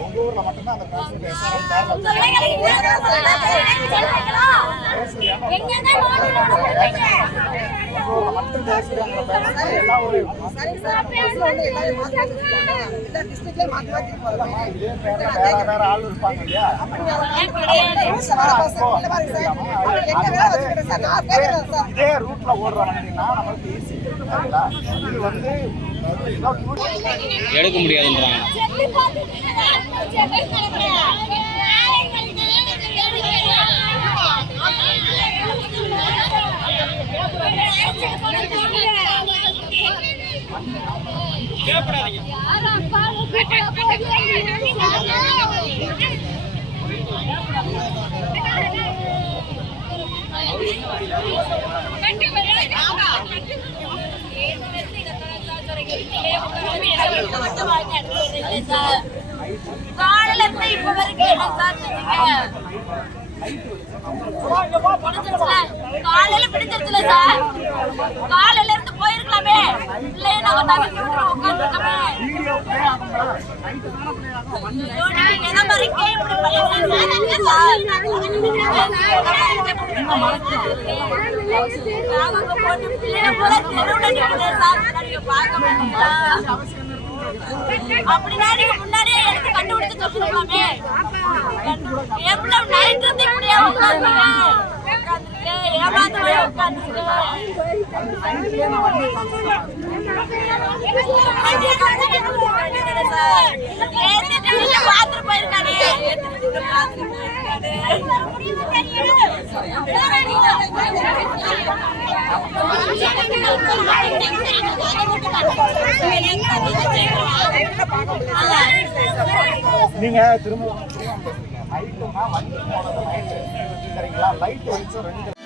உங்க ஊர்ல மட்டும்தான் அந்த மட்டும் எல்லா ஊர்லயும் வேற ஆள் இருப்பாங்க இல்லையா? இதே ரூட்ல ஓடுற வண்டினா நம்மளுக்கு ஈஸி. இது வந்து எடுக்க முடியாதுன்றாங்க. காலையில இருந்து இப்ப வரைக்கும் காலையில பிடிச்சிருச்சுல சார். காலையில இருந்து போயிருக்கலாமே, இல்லையே நாங்க தவிர்த்து விட்டு உட்காந்துருக்கோமே. அப்படின்னா நீங்க முன்னாடியே எடுத்து கண்டுபிடிச்சு சொல்லலாமே. எவ்வளவு நைட் இருந்து இப்படியே ஏமாந்து போய் உட்காந்துருக்கு. பாத்துட்டு போயிருக்காரு. நீங்க திரும்ப லைட் வெளிச்சம் 2